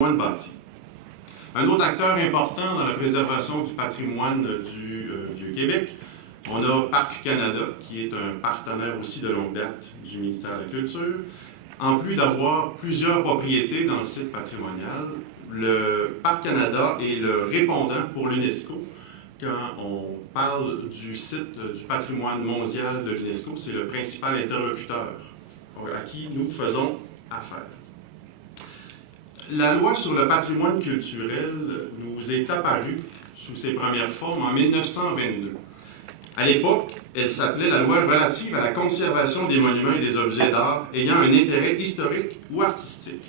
bâti. Un autre acteur important dans la préservation du patrimoine du Vieux-Québec, on a Parcs Canada, qui est un partenaire aussi de longue date du ministère de la Culture. En plus d'avoir plusieurs propriétés dans le site patrimonial, le Parc Canada est le répondant pour l'UNESCO. Quand on parle du site du patrimoine mondial de l'UNESCO, c'est le principal interlocuteur à qui nous faisons affaire. La loi sur le patrimoine culturel nous est apparue sous ses premières formes en 1922. À l'époque, elle s'appelait la loi relative à la conservation des monuments et des objets d'art ayant un intérêt historique ou artistique.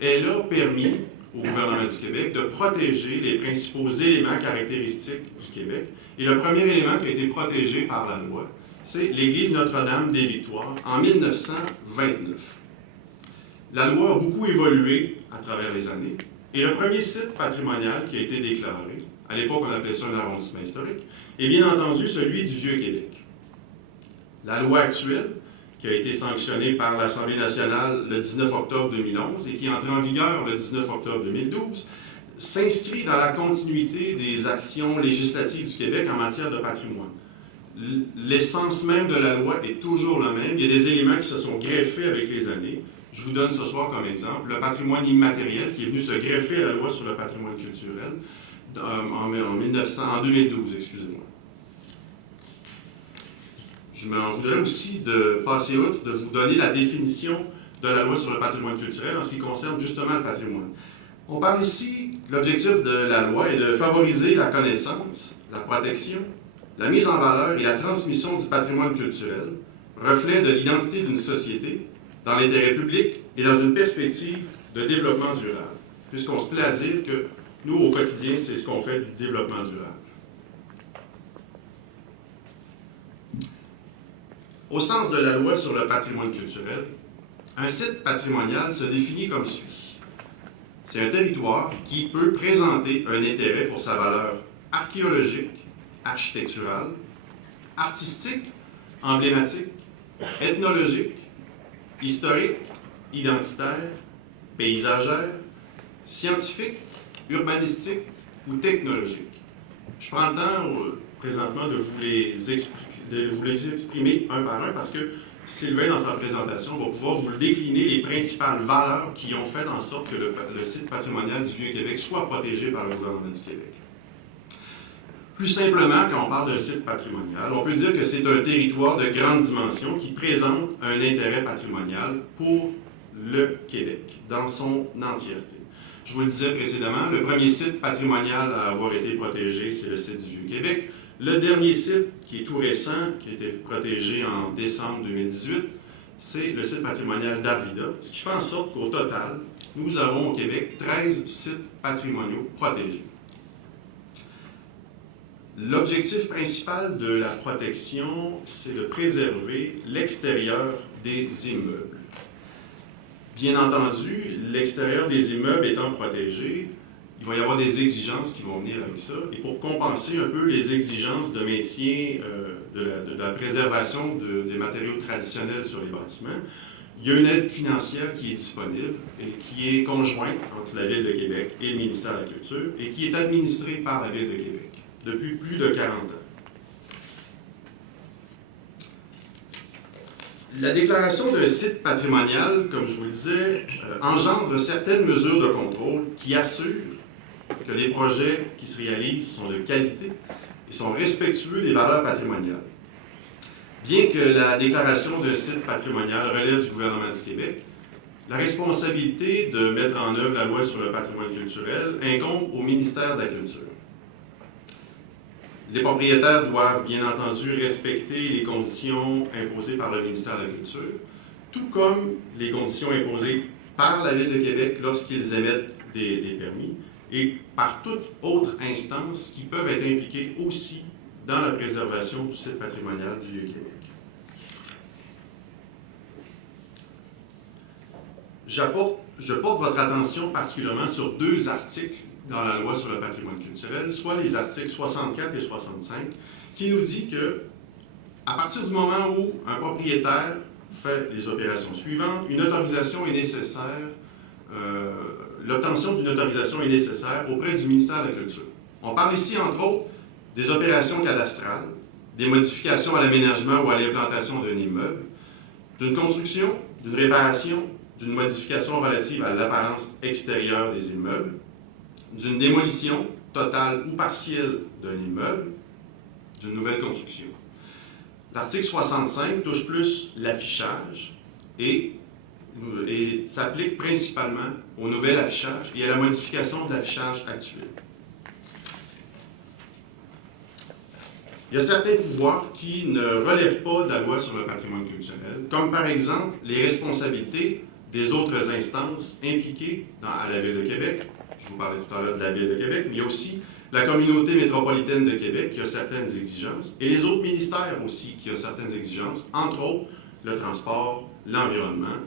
Elle a permis au gouvernement du Québec de protéger les principaux éléments caractéristiques du Québec. Et le premier élément qui a été protégé par la loi, c'est l'église Notre-Dame-des-Victoires en 1929. La loi a beaucoup évolué à travers les années, et le premier site patrimonial qui a été déclaré, à l'époque on appelait ça un arrondissement historique, est bien entendu celui du Vieux-Québec. La loi actuelle, qui a été sanctionnée par l'Assemblée nationale le 19 octobre 2011 et qui est entrée en vigueur le 19 octobre 2012, s'inscrit dans la continuité des actions législatives du Québec en matière de patrimoine. L'essence même de la loi est toujours la même. Il y a des éléments qui se sont greffés avec les années. Je vous donne ce soir comme exemple le patrimoine immatériel qui est venu se greffer à la loi sur le patrimoine culturel en 2012, excusez-moi. Je m'en voudrais aussi de passer outre, de vous donner la définition de la loi sur le patrimoine culturel en ce qui concerne justement le patrimoine. On parle ici, l'objectif de la loi est de favoriser la connaissance, la protection, la mise en valeur et la transmission du patrimoine culturel, reflet de l'identité d'une société, dans l'intérêt public et dans une perspective de développement durable, puisqu'on se plaît à dire que nous, au quotidien, c'est ce qu'on fait du développement durable. Au sens de la loi sur le patrimoine culturel, un site patrimonial se définit comme suit. C'est un territoire qui peut présenter un intérêt pour sa valeur archéologique, architecturale, artistique, emblématique, ethnologique, historique, identitaire, paysagère, scientifique, urbanistique ou technologique. Je prends le temps présentement de vous les exprimer un par un parce que Sylvain, dans sa présentation, va pouvoir vous décliner les principales valeurs qui ont fait en sorte que le site patrimonial du Vieux-Québec soit protégé par le gouvernement du Québec. Plus simplement, quand on parle d'un site patrimonial, on peut dire que c'est un territoire de grande dimension qui présente un intérêt patrimonial pour le Québec, dans son entièreté. Je vous le disais précédemment, le premier site patrimonial à avoir été protégé, c'est le site du Vieux-Québec. Le dernier site, qui est tout récent, qui a été protégé en décembre 2018, c'est le site patrimonial d'Arvida, ce qui fait en sorte qu'au total, nous avons au Québec 13 sites patrimoniaux protégés. L'objectif principal de la protection, c'est de préserver l'extérieur des immeubles. Bien entendu, l'extérieur des immeubles étant protégé, il va y avoir des exigences qui vont venir avec ça. Et pour compenser un peu les exigences de maintien de la préservation des matériaux traditionnels sur les bâtiments, il y a une aide financière qui est disponible et qui est conjointe entre la Ville de Québec et le ministère de la Culture et qui est administrée par la Ville de Québec depuis plus de 40 ans. La déclaration d'un site patrimonial, comme je vous le disais, engendre certaines mesures de contrôle qui assurent que les projets qui se réalisent sont de qualité et sont respectueux des valeurs patrimoniales. Bien que la déclaration d'un site patrimonial relève du gouvernement du Québec, la responsabilité de mettre en œuvre la loi sur le patrimoine culturel incombe au ministère de la Culture. Les propriétaires doivent bien entendu respecter les conditions imposées par le ministère de la Culture, tout comme les conditions imposées par la Ville de Québec lorsqu'ils émettent des permis et par toute autre instance qui peuvent être impliquées aussi dans la préservation du site patrimonial du Vieux-Québec. Je porte votre attention particulièrement sur deux articles dans la loi sur le patrimoine culturel, soit les articles 64 et 65, qui nous dit que, à partir du moment où un propriétaire fait les opérations suivantes, une autorisation est nécessaire l'obtention d'une autorisation est nécessaire auprès du ministère de la Culture. On parle ici, entre autres, des opérations cadastrales, des modifications à l'aménagement ou à l'implantation d'un immeuble, d'une construction, d'une réparation, d'une modification relative à l'apparence extérieure des immeubles, d'une démolition totale ou partielle d'un immeuble, d'une nouvelle construction. L'article 65 touche plus l'affichage et s'applique principalement au nouvel affichage et à la modification de l'affichage actuel. Il y a certains pouvoirs qui ne relèvent pas de la loi sur le patrimoine culturel, comme par exemple les responsabilités des autres instances impliquées à la Ville de Québec. Je vous parlais tout à l'heure de la Ville de Québec, mais il y a aussi la communauté métropolitaine de Québec qui a certaines exigences, et les autres ministères aussi qui ont certaines exigences, entre autres le transport, l'environnement.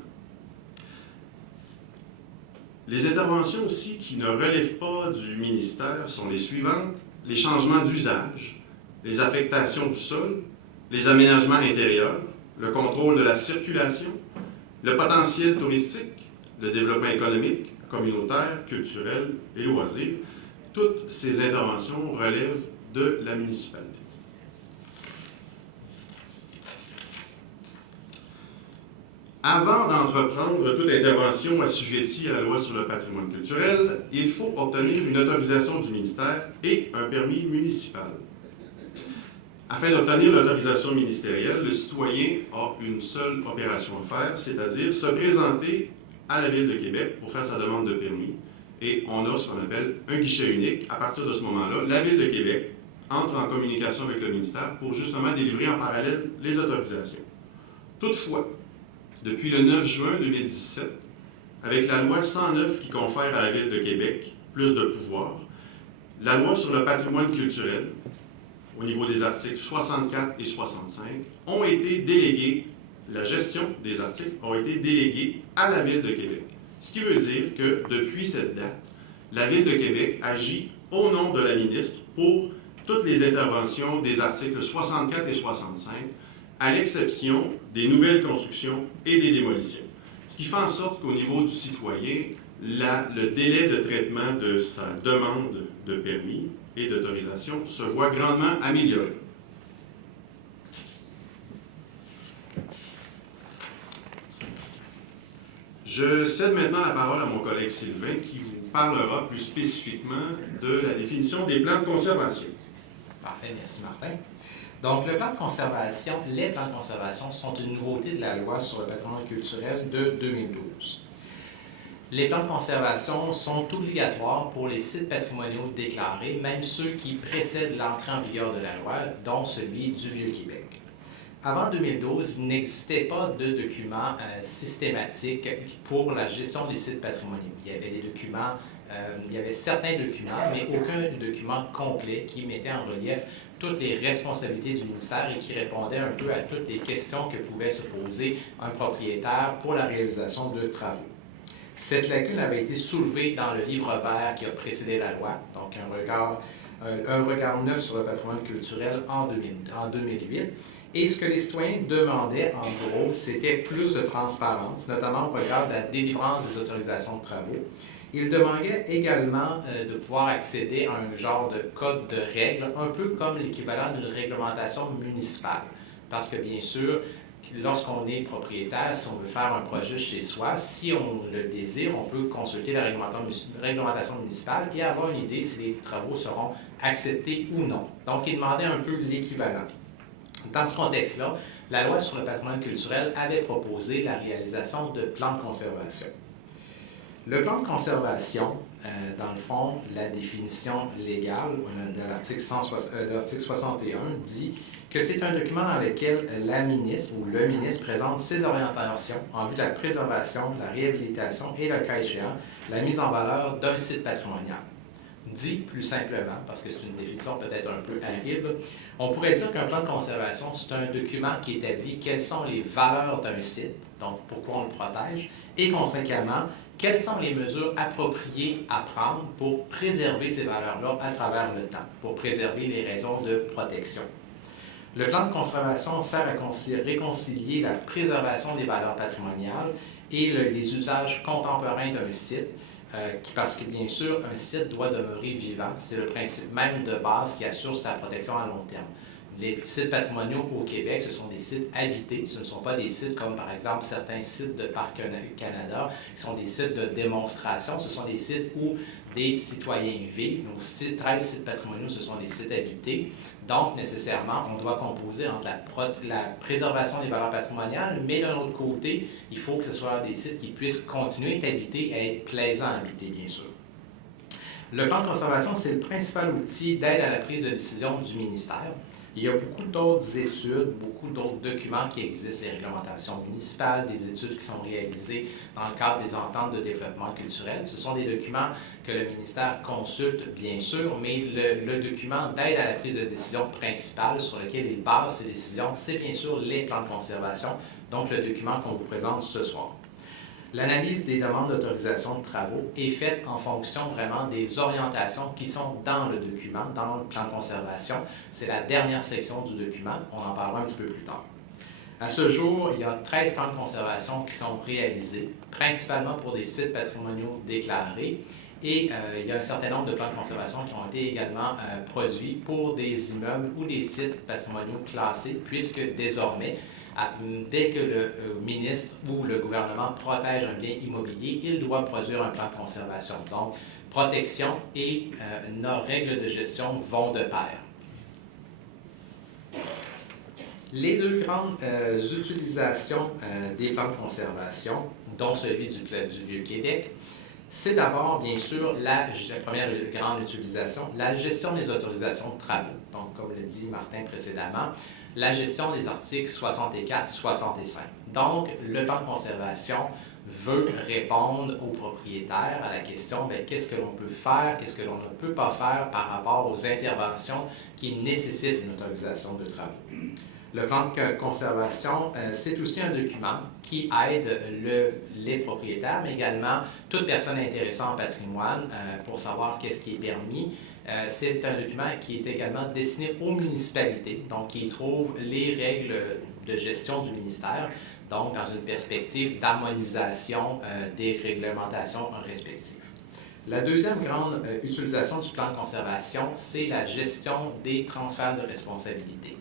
Les interventions aussi qui ne relèvent pas du ministère sont les suivantes: les changements d'usage, les affectations du sol, les aménagements intérieurs, le contrôle de la circulation, le potentiel touristique, le développement économique, communautaire, culturel et loisirs. Toutes ces interventions relèvent de la municipalité. Avant d'entreprendre toute intervention assujettie à la loi sur le patrimoine culturel, il faut obtenir une autorisation du ministère et un permis municipal. Afin d'obtenir l'autorisation ministérielle, le citoyen a une seule opération à faire, c'est-à-dire se présenter à la Ville de Québec pour faire sa demande de permis. Et on a ce qu'on appelle un guichet unique. À partir de ce moment-là, la Ville de Québec entre en communication avec le ministère pour justement délivrer en parallèle les autorisations. Toutefois, depuis le 9 juin 2017, avec la loi 109 qui confère à la Ville de Québec plus de pouvoir, la loi sur le patrimoine culturel, au niveau des articles 64 et 65, ont été délégués, la gestion des articles ont été délégués à la Ville de Québec. Ce qui veut dire que depuis cette date, la Ville de Québec agit au nom de la ministre pour toutes les interventions des articles 64 et 65, à l'exception des nouvelles constructions et des démolitions. Ce qui fait en sorte qu'au niveau du citoyen, le délai de traitement de sa demande de permis et d'autorisation se voit grandement amélioré. Je cède maintenant la parole à mon collègue Sylvain qui vous parlera plus spécifiquement de la définition des plans de conservation. Parfait, merci Martin. Donc, les plans de conservation sont une nouveauté de la loi sur le patrimoine culturel de 2012. Les plans de conservation sont obligatoires pour les sites patrimoniaux déclarés, même ceux qui précèdent l'entrée en vigueur de la loi, dont celui du Vieux-Québec. Avant 2012, il n'existait pas de documents systématiques pour la gestion des sites patrimoniaux. Il y avait des documents, il y avait certains documents, mais aucun document complet qui mettait en relief toutes les responsabilités du ministère et qui répondait un peu à toutes les questions que pouvait se poser un propriétaire pour la réalisation de travaux. Cette lacune avait été soulevée dans le livre vert qui a précédé la loi, donc un regard neuf sur le patrimoine culturel en 2008. Et ce que les citoyens demandaient, en gros, c'était plus de transparence, notamment au regard de la délivrance des autorisations de travaux. Ils demandaient également de pouvoir accéder à un genre de code de règles, un peu comme l'équivalent d'une réglementation municipale. Parce que, bien sûr, lorsqu'on est propriétaire, si on veut faire un projet chez soi, si on le désire, on peut consulter la réglementation municipale et avoir une idée si les travaux seront acceptés ou non. Donc, ils demandaient un peu l'équivalent. Dans ce contexte-là, la loi sur le patrimoine culturel avait proposé la réalisation de plans de conservation. Le plan de conservation, dans le fond, la définition légale de l'article 61 dit que c'est un document dans lequel la ministre ou le ministre présente ses orientations en vue de la préservation, la réhabilitation et, le cas échéant, la mise en valeur d'un site patrimonial. Dit plus simplement, parce que c'est une définition peut-être un peu aride, on pourrait dire qu'un plan de conservation, c'est un document qui établit quelles sont les valeurs d'un site, donc pourquoi on le protège, et conséquemment, quelles sont les mesures appropriées à prendre pour préserver ces valeurs-là à travers le temps, pour préserver les raisons de protection. Le plan de conservation sert à réconcilier la préservation des valeurs patrimoniales et les usages contemporains d'un site, parce que bien sûr, un site doit demeurer vivant. C'est le principe même de base qui assure sa protection à long terme. Les sites patrimoniaux au Québec, ce sont des sites habités. Ce ne sont pas des sites comme, par exemple, certains sites de Parc Canada, qui sont des sites de démonstration. Ce sont des sites où des citoyens vivent. Nos 13 sites patrimoniaux, ce sont des sites habités. Donc, nécessairement, on doit composer entre la préservation des valeurs patrimoniales, mais d'un autre côté, il faut que ce soit des sites qui puissent continuer à être habités et à être plaisants à habiter, bien sûr. Le plan de conservation, c'est le principal outil d'aide à la prise de décision du ministère. Il y a beaucoup d'autres études, beaucoup d'autres documents qui existent, les réglementations municipales, des études qui sont réalisées dans le cadre des ententes de développement culturel. Ce sont des documents que le ministère consulte, bien sûr, mais le document d'aide à la prise de décision principale sur lequel il base ses décisions, c'est bien sûr les plans de conservation, donc le document qu'on vous présente ce soir. L'analyse des demandes d'autorisation de travaux est faite en fonction vraiment des orientations qui sont dans le document, dans le plan de conservation. C'est la dernière section du document. On en parlera un petit peu plus tard. À ce jour, il y a 13 plans de conservation qui sont réalisés, principalement pour des sites patrimoniaux déclarés. Et il y a un certain nombre de plans de conservation qui ont été également produits pour des immeubles ou des sites patrimoniaux classés, puisque désormais, dès que le ministre ou le gouvernement protège un bien immobilier, il doit produire un plan de conservation. Donc, protection et nos règles de gestion vont de pair. Les deux grandes utilisations des plans de conservation, dont celui du Vieux-Québec, c'est d'abord, bien sûr, la première grande utilisation, la gestion des autorisations de travaux. Donc, comme l'a dit Martin précédemment, la gestion des articles 64-65. Donc, le plan de conservation veut répondre aux propriétaires à la question qu'est-ce que l'on peut faire, qu'est-ce que l'on ne peut pas faire par rapport aux interventions qui nécessitent une autorisation de travaux. Le plan de conservation, c'est aussi un document qui aide les propriétaires, mais également toute personne intéressée en patrimoine pour savoir qu'est-ce qui est permis. C'est un document qui est également destiné aux municipalités, donc qui trouve les règles de gestion du ministère, donc dans une perspective d'harmonisation des réglementations respectives. La deuxième grande utilisation du plan de conservation, c'est la gestion des transferts de responsabilité.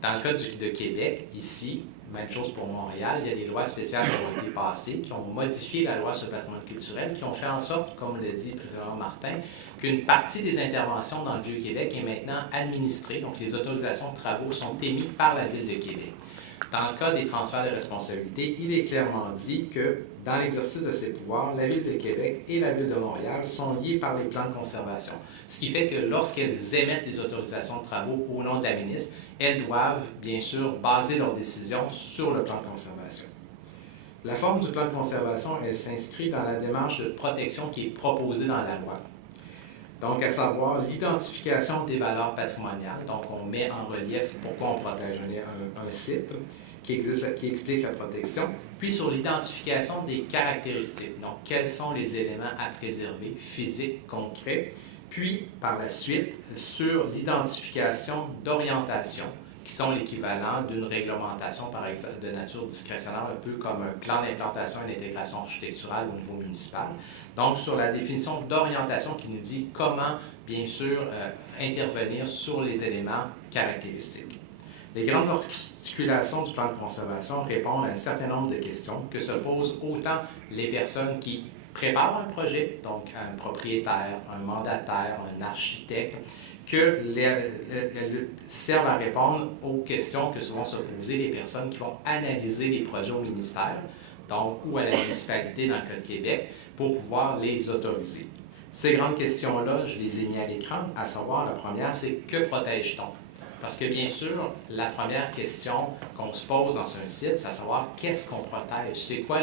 Dans le cas de Québec, ici, même chose pour Montréal, il y a des lois spéciales qui ont été passées, qui ont modifié la loi sur le patrimoine culturel, qui ont fait en sorte, comme l'a dit précédemment Martin, qu'une partie des interventions dans le Vieux-Québec est maintenant administrée, donc les autorisations de travaux sont émises par la Ville de Québec. Dans le cas des transferts de responsabilité, il est clairement dit que dans l'exercice de ces pouvoirs, la Ville de Québec et la Ville de Montréal sont liées par les plans de conservation. Ce qui fait que lorsqu'elles émettent des autorisations de travaux au nom de la ministre, elles doivent bien sûr baser leurs décisions sur le plan de conservation. La forme du plan de conservation, elle s'inscrit dans la démarche de protection qui est proposée dans la loi. Donc, à savoir l'identification des valeurs patrimoniales. Donc, on met en relief pourquoi on protège un site qui explique la protection. Puis, sur l'identification des caractéristiques. Donc, quels sont les éléments à préserver, physiques, concrets. Puis, par la suite, sur l'identification d'orientation, qui sont l'équivalent d'une réglementation, par exemple, de nature discrétionnaire, un peu comme un plan d'implantation et d'intégration architecturale au niveau municipal. Donc, sur la définition d'orientation qui nous dit comment, bien sûr, intervenir sur les éléments caractéristiques. Les grandes articulations du plan de conservation répondent à un certain nombre de questions que se posent autant les personnes qui préparent un projet, donc un propriétaire, un mandataire, un architecte, que elles servent à répondre aux questions que vont se poser les personnes qui vont analyser les projets au ministère, donc ou à la municipalité dans le cas de Québec, pour pouvoir les autoriser. Ces grandes questions-là, je les ai mis à l'écran, à savoir la première, c'est que protège-t-on? Parce que bien sûr, la première question qu'on se pose dans un site, c'est à savoir qu'est-ce qu'on protège? C'est quoi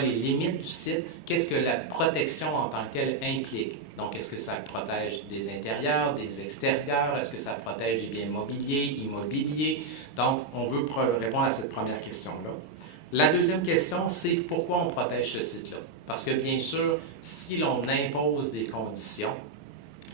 les limites du site? Qu'est-ce que la protection en tant que telle implique? Donc, est-ce que ça protège des intérieurs, des extérieurs? Est-ce que ça protège des biens mobiliers, immobiliers? Donc, on veut répondre à cette première question-là. La deuxième question, c'est pourquoi on protège ce site-là? Parce que bien sûr, si l'on impose des conditions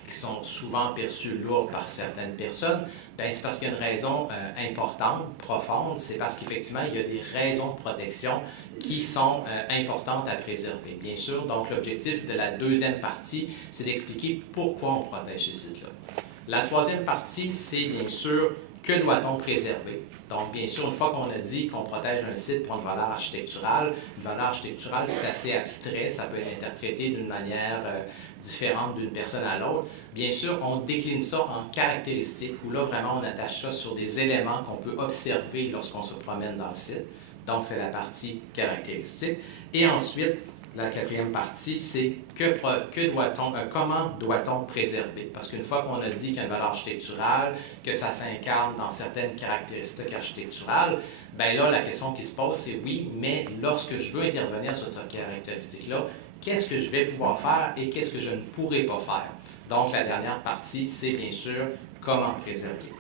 qui sont souvent perçus lourds par certaines personnes, bien, c'est parce qu'il y a une raison importante, profonde, c'est parce qu'effectivement, il y a des raisons de protection qui sont importantes à préserver. Bien sûr, donc l'objectif de la deuxième partie, c'est d'expliquer pourquoi on protège ces sites-là. La troisième partie, c'est bien sûr que doit-on préserver. Donc, bien sûr, une fois qu'on a dit qu'on protège un site pour une valeur architecturale, c'est assez abstrait, ça peut être interprété d'une manière différente d'une personne à l'autre. Bien sûr, on décline ça en caractéristiques, où là, vraiment, on attache ça sur des éléments qu'on peut observer lorsqu'on se promène dans le site. Donc, c'est la partie caractéristique. Et ensuite, la quatrième partie, c'est comment doit-on préserver? Parce qu'une fois qu'on a dit qu'il y a une valeur architecturale, que ça s'incarne dans certaines caractéristiques architecturales, bien là, la question qui se pose, c'est oui, mais lorsque je veux intervenir sur cette caractéristique-là, qu'est-ce que je vais pouvoir faire et qu'est-ce que je ne pourrai pas faire? Donc, la dernière partie, c'est bien sûr comment préserver.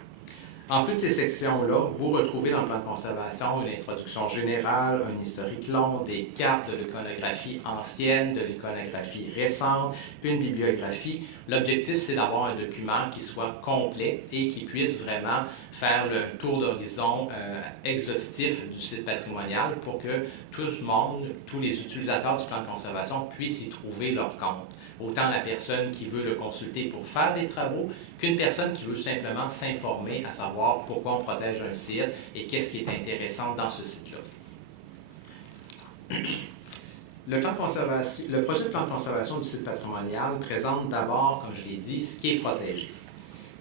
En plus de ces sections-là, vous retrouvez dans le plan de conservation une introduction générale, un historique long, des cartes de l'iconographie ancienne, de l'iconographie récente, puis une bibliographie. L'objectif, c'est d'avoir un document qui soit complet et qui puisse vraiment faire le tour d'horizon exhaustif du site patrimonial pour que tout le monde, tous les utilisateurs du plan de conservation puissent y trouver leur compte. Autant la personne qui veut le consulter pour faire des travaux qu'une personne qui veut simplement s'informer à savoir pourquoi on protège un site et qu'est-ce qui est intéressant dans ce site-là. Le projet de plan de conservation du site patrimonial présente d'abord, comme je l'ai dit, ce qui est protégé.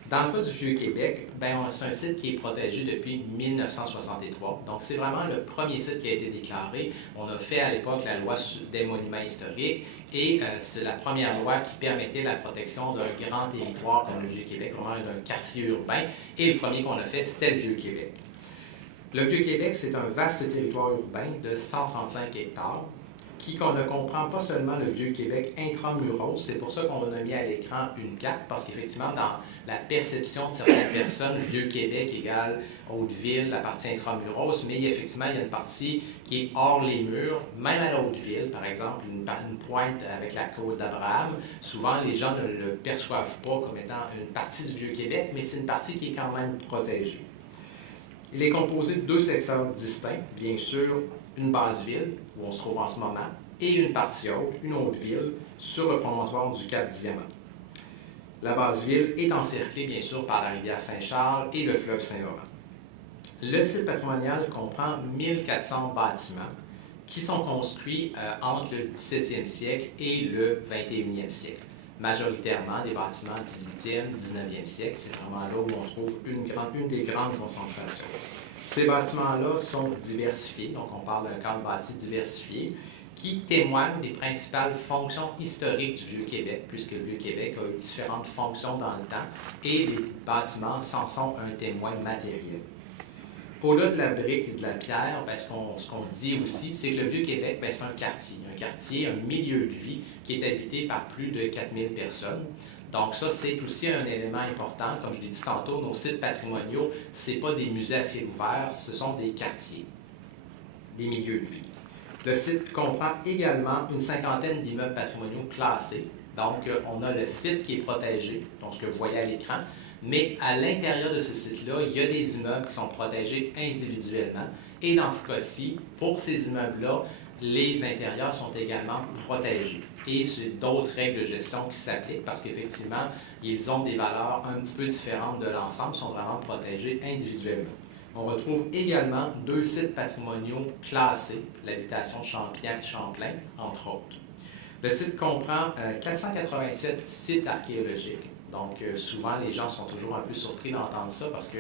Dans le cas du Vieux-Québec, c'est un site qui est protégé depuis 1963. Donc, c'est vraiment le premier site qui a été déclaré. On a fait à l'époque la loi des monuments historiques et c'est la première loi qui permettait la protection d'un grand territoire comme le Vieux-Québec, vraiment d'un quartier urbain. Et le premier qu'on a fait, c'était le Vieux-Québec. Le Vieux-Québec, c'est un vaste territoire urbain de 135 hectares qu'on ne comprend pas seulement le Vieux-Québec intramuros. C'est pour ça qu'on a mis à l'écran une carte, parce qu'effectivement, dans la perception de certaines personnes, Vieux-Québec égale Haute-Ville, la partie intramuros, mais effectivement, il y a une partie qui est hors les murs, même à la Haute-Ville, par exemple, une pointe avec la côte d'Abraham. Souvent, les gens ne le perçoivent pas comme étant une partie du Vieux-Québec, mais c'est une partie qui est quand même protégée. Il est composé de deux secteurs distincts, bien sûr, une basse ville, où on se trouve en ce moment, et une partie haute, une haute ville, sur le promontoire du Cap-Diamant. La basse ville est encerclée, bien sûr, par la rivière Saint-Charles et le fleuve Saint-Laurent. Le site patrimonial comprend 1400 bâtiments qui sont construits entre le 17e siècle et le 21e siècle. Majoritairement des bâtiments 18e, 19e siècle, c'est vraiment là où on trouve une des grandes concentrations. Ces bâtiments-là sont diversifiés, donc on parle d'un cadre bâti diversifié, qui témoignent des principales fonctions historiques du Vieux-Québec, puisque le Vieux-Québec a eu différentes fonctions dans le temps, et les bâtiments s'en sont un témoin matériel. Au-delà de la brique et de la pierre, ce qu'on dit aussi, c'est que le Vieux-Québec, c'est un milieu de vie qui est habité par plus de 4000 personnes. Donc ça, c'est aussi un élément important. Comme je l'ai dit tantôt, nos sites patrimoniaux, ce n'est pas des musées à ciel ouvert, ce sont des quartiers, des milieux de vie. Le site comprend également une cinquantaine d'immeubles patrimoniaux classés. Donc, on a le site qui est protégé, donc ce que vous voyez à l'écran, mais à l'intérieur de ce site-là, il y a des immeubles qui sont protégés individuellement. Et dans ce cas-ci, pour ces immeubles-là, les intérieurs sont également protégés. Et c'est d'autres règles de gestion qui s'appliquent parce qu'effectivement, ils ont des valeurs un petit peu différentes de l'ensemble, sont vraiment protégés individuellement. On retrouve également deux sites patrimoniaux classés, l'habitation Champlain, entre autres. Le site comprend 487 sites archéologiques. Donc, souvent, les gens sont toujours un peu surpris d'entendre ça parce que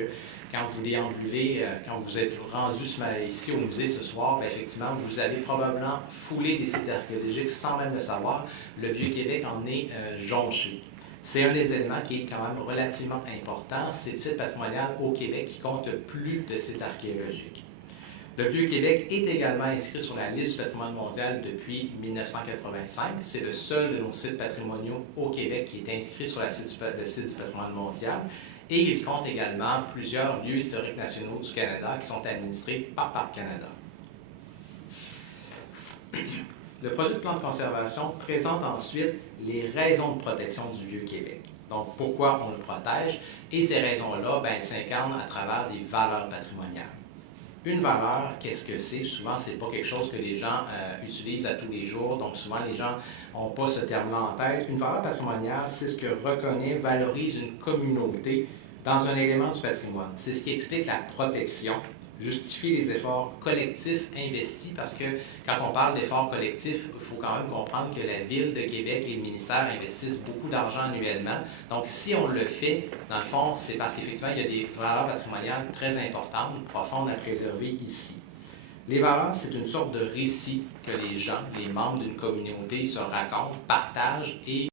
quand vous déambulez, quand vous êtes rendu ici au musée ce soir, effectivement, vous allez probablement fouler des sites archéologiques sans même le savoir. Le Vieux-Québec en est jonché. C'est un des éléments qui est quand même relativement important. C'est le site patrimonial au Québec qui compte le plus de sites archéologiques. Le Vieux-Québec est également inscrit sur la liste du patrimoine mondial depuis 1985. C'est le seul de nos sites patrimoniaux au Québec qui est inscrit sur le site du patrimoine mondial. Et il compte également plusieurs lieux historiques nationaux du Canada qui sont administrés par Parcs Canada. Le projet de plan de conservation présente ensuite les raisons de protection du Vieux-Québec. Donc, pourquoi on le protège? Et ces raisons-là, s'incarnent à travers des valeurs patrimoniales. Une valeur, qu'est-ce que c'est? Souvent, ce n'est pas quelque chose que les gens utilisent à tous les jours, donc souvent les gens n'ont pas ce terme-là en tête. Une valeur patrimoniale, c'est ce que reconnaît, valorise une communauté dans un élément du patrimoine. C'est ce qui explique la protection, justifie les efforts collectifs investis, parce que quand on parle d'efforts collectifs, il faut quand même comprendre que la Ville de Québec et le ministère investissent beaucoup d'argent annuellement. Donc, si on le fait, dans le fond, c'est parce qu'effectivement, il y a des valeurs patrimoniales très importantes, profondes à préserver ici. Les valeurs, c'est une sorte de récit que les gens, les membres d'une communauté se racontent, partagent et